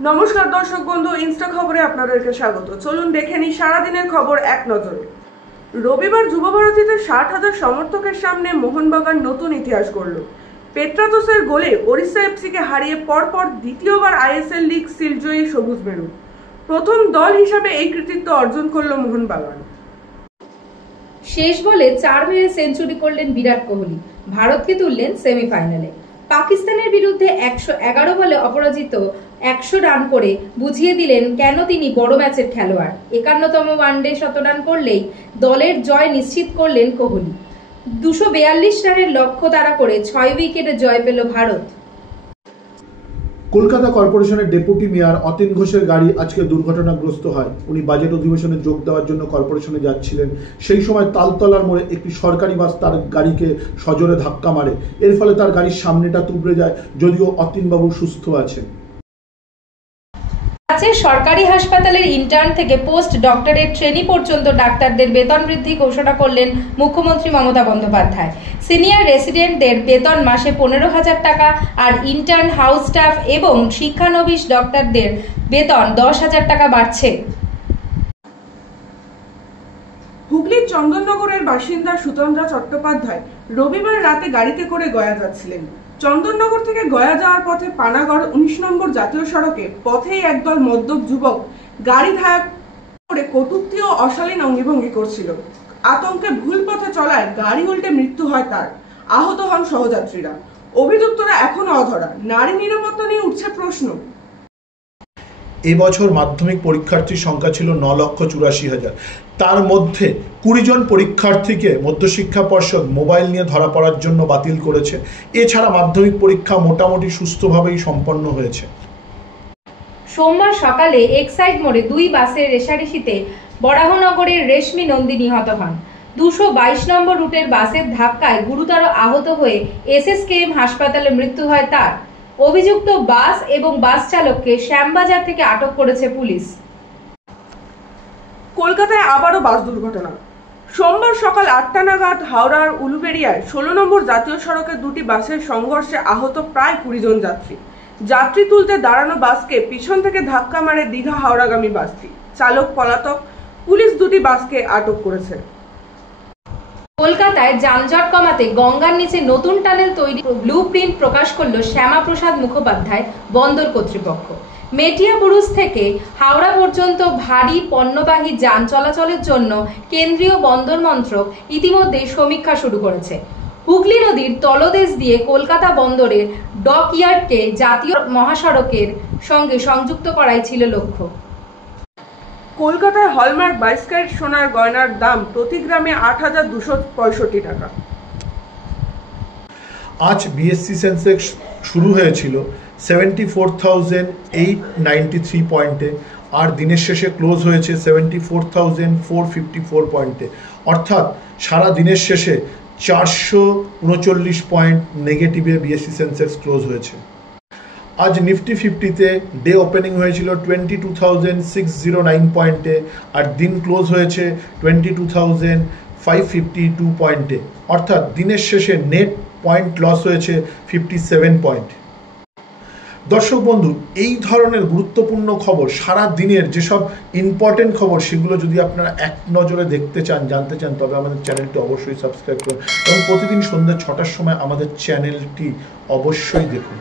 নমস্কার দর্শক বন্ধু, ইনস্টা খবরে আপনাদেরকে স্বাগত। চলুন দেখে নিই সারাদিনের খবর এক নজরে। রবিবার যুবভারতীতে 60,000 সমর্থকের সামনে মোহনবাগান নতুন ইতিহাস গড়ল। পেট্রাতোসের গোলে ওড়িশা এফসিকে হারিয়ে পরপর দ্বিতীয়বার আইএসএল লিগ সিলজয়ী সবুজ মেরুন। প্রথম দল হিসাবে এই কৃতিত্ব অর্জন করল মোহনবাগান। শেষ বলে 4 মেরে সেঞ্চুরি করলেন বিরাট কোহলি, ভারতকে তুললেন সেমিফাইনালে। পাকিস্তানের বিরুদ্ধে 111 বলে অপরাজিত 100 রান করে বুঝিয়ে দিলেন কেন তিনি বড় ম্যাচের খেলোয়াড়। 51তম ওয়ানডে শতরান করলেই দলের জয় নিশ্চিত করলেন কোহলি। 242 রানের লক্ষ্য তাড়া করে 6 উইকেটে জয় পেল ভারত। কলকাতা কর্পোরেশনের ডেপুটি মেয়র অতীন ঘোষের গাড়ি আজকে দুর্ঘটনাগ্রস্ত হয়। উনি বাজেট অধিবেশনে যোগ দেওয়ার জন্য কর্পোরেশনে যাচ্ছিলেন। সেই সময় তালতলার মোড়ে একটি সরকারি বাস তার গাড়িকে সজোরে ধাক্কা মারে। এর ফলে তার গাড়ির সামনেটা তুবড়ে যায়, যদিও অতীনবাবু সুস্থ আছেন। সরকারি হাসপাতালের ইন্টার্ন থেকে পোস্ট ডক্টরেট ট্রেনি পর্যন্ত ডাক্তারদের বেতন বৃদ্ধি ঘোষণা করলেন মুখ্যমন্ত্রী মমতা বন্দ্যোপাধ্যায়। সিনিয়র রেসিডেন্টদের বেতন মাসে 15,000 টাকা, আর ইন্টার্ন, হাউস স্টাফ এবং শিক্ষানবিশ ডক্টরদের বেতন 10,000 টাকা বাড়ছে। হুগলির চন্দননগরের বাসিন্দা সুতন্দ্রা চট্টোপাধ্যায় রবিবার রাতে গাড়িতে করে গয়া যাচ্ছিলেন। চন্দননগর থেকে গয়া যাওয়ার পথে পানাগড় 19 নম্বর জাতীয় সড়কে পথেই একদল মদ্যপ যুবক গাড়ি ধাক্কা করে কটূক্তি ও অশালীন অঙ্গিভঙ্গি করছিল। আতঙ্কে ভুল পথে চলায় গাড়ি উল্টে মৃত্যু হয় তার। আহত হন সহযাত্রীরা। অভিযুক্তরা এখনো অধরা। নারী নিরাপত্তা নিয়ে উঠছে প্রশ্ন। এবছর মাধ্যমিক পরীক্ষার্থীর সংখ্যা ছিল 9,84,000। তার মধ্যে 20 জন পরীক্ষার্থীকে মধ্যশিক্ষা পর্ষদ মোবাইল নিয়ে ধরা পড়ার জন্য বাতিল করেছে। এছাড়া মাধ্যমিক পরীক্ষা মোটামুটি সুস্থভাবেই সম্পন্ন হয়েছে। সোমবার সকালে এক্সাইড মোড়ে 2 বাসের রেষারেষিতে বরাহনগরের রেশমি নন্দী নিহত হন। 222 নম্বর রুটের বাসের ধাক্কায় গুরুতর আহত হয়ে এসএসকেএম হাসপাতালে মৃত্যু হয় তার। অভিযুক্ত বাস এবং বাস চালককে শ্যামবাজার থেকে আটক করেছে পুলিশ। কলকাতায় আবারও বাস দুর্ঘটনা। সোমবার সকাল 8টা নাগাদ হাওড়ার উলুবেড়িয়ায় 16 নম্বর জাতীয় সড়কে দুটি বাসের সংঘর্ষে আহত প্রায় 20 জন যাত্রী। যাত্রী তুলতে দাঁড়ানো বাসকে পিছন থেকে ধাক্কা মারে দীঘা হাওড়াগামী বাসটি। চালক পলাতক। পুলিশ দুটি বাসকে আটক করেছে। কলকাতায় যানজট কমাতে গঙ্গার নিচে নতুন টানেল তৈরি ব্লুপ্রিন্ট প্রকাশ করল শ্যামাপ্রসাদ মুখোপাধ্যায় বন্দর কর্তৃপক্ষ। মেটিয়াবুরুজ থেকে হাওড়া পর্যন্ত ভারী পণ্যবাহী যান চলাচলের জন্য কেন্দ্রীয় বন্দর মন্ত্রক ইতিমধ্যে সমীক্ষা শুরু করেছে। হুগলি নদীর তলদেশ দিয়ে কলকাতা বন্দরের ডক ইয়ার্ডকে জাতীয় মহাসড়কের সঙ্গে সংযুক্ত করাই ছিল লক্ষ্য। কলকাতায় হলমার্ক 22 ক্যারেট সোনার গয়নার দাম প্রতি গ্রামে 8,265 টাকা। আজ বিএসসি সেন্সেক্স শুরু হয়েছিল 74,893 পয়েন্টে, আর দিনের শেষে ক্লোজ হয়েছে 74,454 পয়েন্টে। অর্থাৎ সারা দিনের শেষে 439 পয়েন্ট নেগেটিভে বিএসসি সেন্সেক্স ক্লোজ হয়েছে। আজ নিফটি 50তে ডে ওপেনিং হয়েছিল 22,609 পয়েন্টে, আর দিন ক্লোজ হয়েছে 22,552 পয়েন্টে। অর্থাৎ দিনের শেষে নেট পয়েন্ট লস হয়েছে 57 পয়েন্ট। দর্শক বন্ধু, এই ধরনের গুরুত্বপূর্ণ খবর, সারা দিনের যেসব ইম্পর্টেন্ট খবর, সেগুলো যদি আপনারা এক নজরে দেখতে চান, জানতে চান, তবে আমাদের চ্যানেলটি অবশ্যই সাবস্ক্রাইব করুন এবং প্রতিদিন সন্ধ্যে 6টার সময় আমাদের চ্যানেলটি অবশ্যই দেখুন।